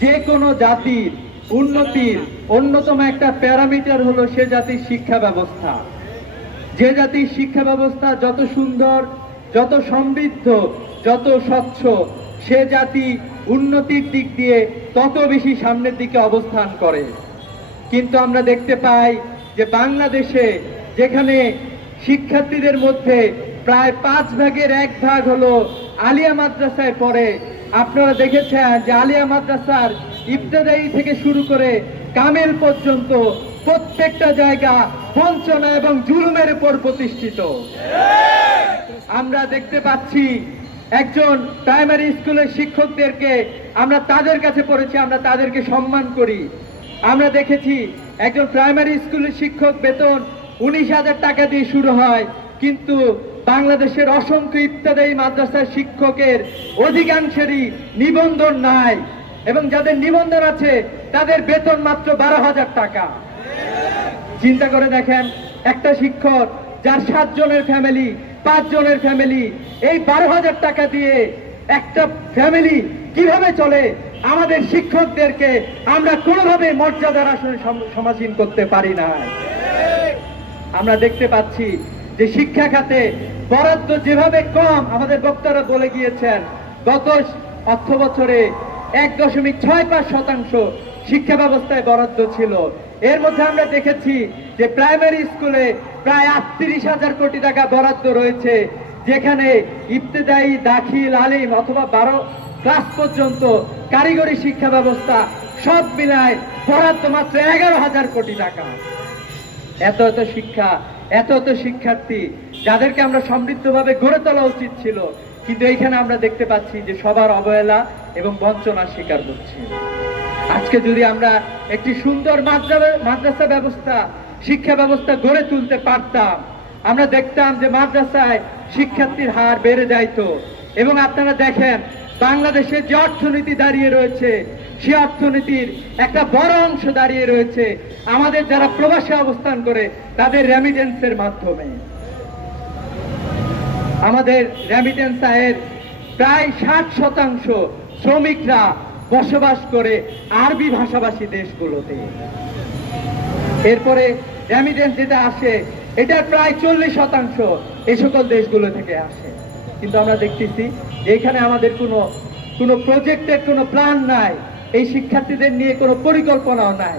যে কোনো জাতির উন্নতির অন্যতম একটা প্যারামিটার হলো সে জাতির শিক্ষা ব্যবস্থা। যে জাতির শিক্ষা ব্যবস্থা যত সুন্দর, যত সমৃদ্ধ, যত স্বচ্ছ, সে জাতি উন্নতির দিক দিয়ে তত বেশি সামনের দিকে অবস্থান করে। কিন্তু আমরা দেখতে পাই যে বাংলাদেশে যেখানে শিক্ষার্থীদের মধ্যে প্রায় পাঁচ ভাগের এক ভাগ হলো আলিয়া মাদ্রাসায় পড়ে। আপনারা দেখেছেন যে আলিয়া মাদ্রাসার ইবতদায়ী থেকে শুরু করে কামেল পর্যন্ত প্রত্যেকটা জায়গা বঞ্চনা এবং জুলুমের উপর প্রতিষ্ঠিত। আমরা দেখতে পাচ্ছি একজন প্রাইমারি স্কুলের শিক্ষকদেরকে আমরা তাদের কাছে পড়েছি, আমরা তাদেরকে সম্মান করি। আমরা দেখেছি একজন প্রাইমারি স্কুলের শিক্ষক বেতন উনিশ হাজার টাকা দিয়ে শুরু হয়, কিন্তু বাংলাদেশের অসংখ্য ইত্যাদি মাদ্রাসার শিক্ষকের অধিকাংশেরই নিবন্ধন নাই এবং যাদের নিবন্ধন আছে, তাদের বেতন মাত্র বারো হাজার টাকা। চিন্তা করে দেখেন, একটা শিক্ষক যার সাত জনের ফ্যামিলি পাঁচ জনের ফ্যামিলি, এই বারো হাজার টাকা দিয়ে একটা ফ্যামিলি কীভাবে চলে? আমাদের শিক্ষকদেরকে আমরা কোনোভাবে মর্যাদার আসনে সম- সমাসীন করতে পারি না। আমরা দেখতে পাচ্ছি যে শিক্ষা খাতে বরাদ্দ যেভাবে কম আমাদের বক্তারা বলে গিয়েছেন, গত অর্থ বছরে এক দশমিক ছয় পাঁচ শতাংশ শিক্ষা ব্যবস্থায় বরাদ্দ ছিল। এর মধ্যে আমরা দেখেছি যে প্রাইমারি স্কুলে প্রায় আটত্রিশ হাজার কোটি টাকা বরাদ্দ রয়েছে, যেখানে ইবতেদায়ী দাখিল আলিম অথবা বারো ক্লাস পর্যন্ত কারিগরি শিক্ষা ব্যবস্থা সব মিলায় বরাদ্দ মাত্র এগারো হাজার কোটি টাকা। এত এত শিক্ষা এত এত শিক্ষার্থী যাদেরকে আমরা সমৃদ্ধভাবে গড়ে তোলা উচিত ছিল, কিন্তু এইখানে আমরা দেখতে পাচ্ছি যে সবার অবহেলা এবং বঞ্চনার শিকার হচ্ছে। আজকে যদি আমরা একটি সুন্দর মাদ্রা- মাদ্রাসা ব্যবস্থা, শিক্ষা ব্যবস্থা গড়ে তুলতে পারতাম, আমরা দেখতাম যে মাদ্রাসায় শিক্ষার্থীর হার বেড়ে যাইতো। এবং আপনারা দেখেন বাংলাদেশের যে অর্থনীতি দাঁড়িয়ে রয়েছে সে অর্থনীতির একটা বড় অংশ দাঁড়িয়ে রয়েছে আমাদের যারা প্রবাসে অবস্থান করে তাদের রেমিটেন্সের মাধ্যমে। আমাদের রেমিটেন্স আয়ের প্রায় ষাট শতাংশ শ্রমিকরা বসবাস করে আরবি ভাষাভাষী দেশগুলোতে। এরপরে রেমিটেন্স যেটা আসে এটা প্রায় চল্লিশ শতাংশ এই সকল দেশগুলো থেকে আসে। কিন্তু আমরা দেখতেছি, এখানে আমাদের কোনো কোনো প্রজেক্টের কোনো প্ল্যান নাই। এই শিক্ষার্থীদের নিয়ে কোনো পরিকল্পনাও নাই।